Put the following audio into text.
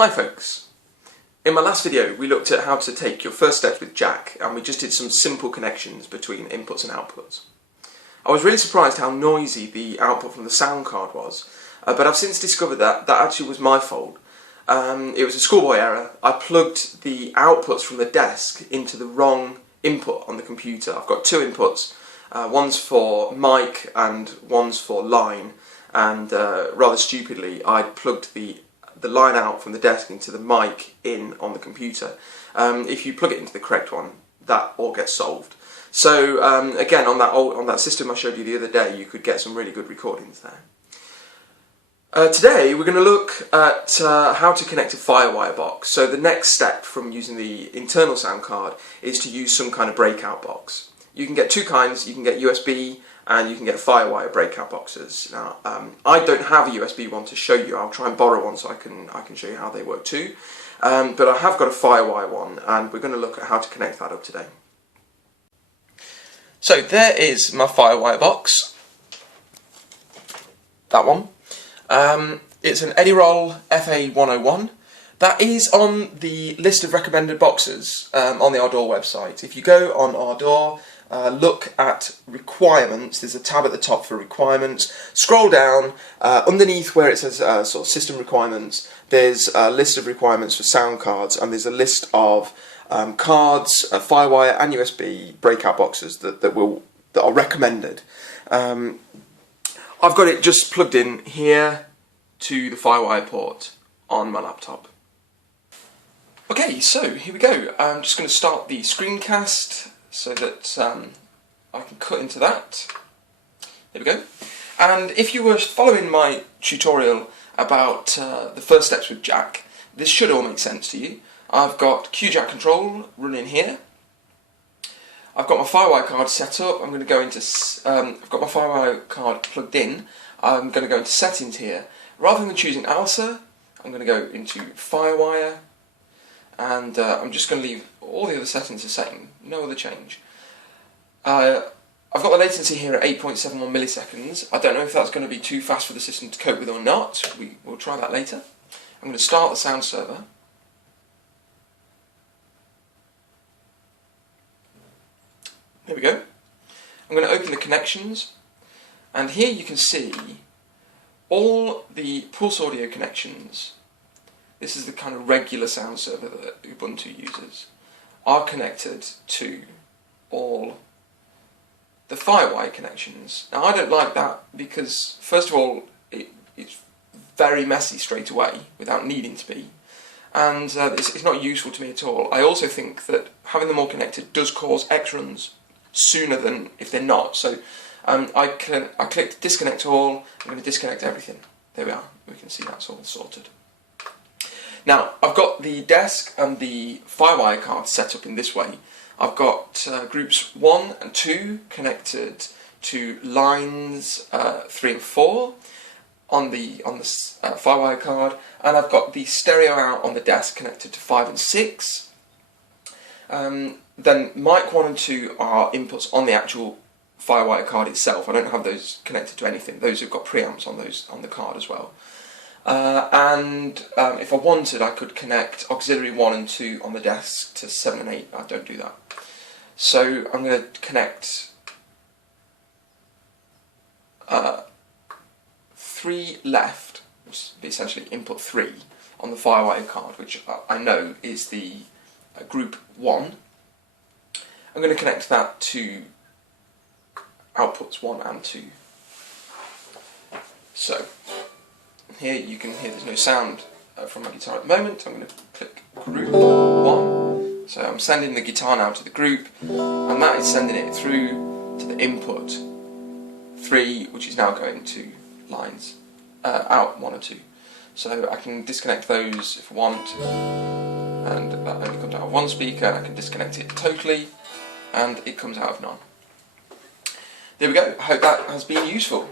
Hi folks. In my last video we looked at how to take your first steps with Jack, and we just did some simple connections between inputs and outputs. I was really surprised how noisy the output from the sound card was, but I've since discovered that actually was my fault. It was a schoolboy error. I plugged the outputs from the desk into the wrong input on the computer. I've got two inputs, one's for mic and one's for line, and rather stupidly I plugged the line out from the desk into the mic in on the computer. If you plug it into the correct one, that all gets solved. So again, on that system I showed you the other day, you could get some really good recordings there. Today we're going to look at how to connect a firewire box. So the next step from using the internal sound card is to use some kind of breakout box. You can get two kinds. You can get USB and you can get firewire breakout boxes. Now, I don't have a USB one to show you. I'll try and borrow one so I can show you how they work too. But I have got a firewire one, and we're going to look at how to connect that up today. So there is my firewire box. That one. It's an Edirol FA101. That is on the list of recommended boxes on the Ardor website. If you go on Ardor, look at requirements, there's a tab at the top for requirements. Scroll down, underneath where it says sort of system requirements, there's a list of requirements for sound cards, and there's a list of cards, firewire and USB breakout boxes that are recommended. I've got it just plugged in here to the firewire port on my laptop. Okay, so here we go. I'm just going to start the screencast so that I can cut into that. There we go. And if you were following my tutorial about the first steps with Jack, this should all make sense to you. I've got QJack control running here. I've got my firewire card set up. I'm going to go into. I've got my firewire card plugged in. I'm going to go into settings here. Rather than choosing ALSA, I'm going to go into firewire. And I'm just going to leave all the other settings the same, no other change. I've got the latency here at 8.71 milliseconds. I don't know if that's going to be too fast for the system to cope with or not. We'll try that later. I'm going to start the sound server. There we go. I'm going to open the connections, and here you can see all the pulse audio connections. This is the kind of regular sound server that Ubuntu uses, are connected to all the firewire connections. Now I don't like that because, first of all, it's very messy straight away without needing to be, and it's not useful to me at all. I also think that having them all connected does cause X-runs sooner than if they're not. So I clicked disconnect all. I'm going to disconnect everything. There we are. We can see that's all sorted. Now, I've got the desk and the firewire card set up in this way. I've got groups 1 and 2 connected to lines 3 and 4 on the firewire card, and I've got the stereo out on the desk connected to 5 and 6. Then mic 1 and 2 are inputs on the actual firewire card itself. I don't have those connected to anything. Those have got preamps on the card as well. And if I wanted, I could connect auxiliary 1 and 2 on the desk to 7 and 8. I don't do that. So I'm going to connect 3 left, which would be essentially input 3 on the firewire card, which I know is the group 1. I'm going to connect that to outputs 1 and 2. So here you can hear there's no sound from my guitar at the moment. I'm going to click group 1. So I'm sending the guitar now to the group, and that is sending it through to the input 3, which is now going to lines out 1 and 2. So I can disconnect those if I want, and that only comes out of one speaker, and I can disconnect it totally, and it comes out of none. There we go. I hope that has been useful.